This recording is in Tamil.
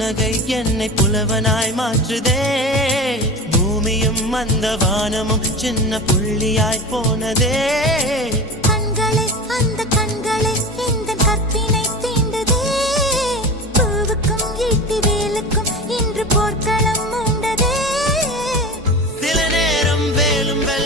புன்னகை என்னை புலவனாய் மாற்றுதே பூமியும் அந்த வானமும் சின்ன புள்ளியாய் போனதே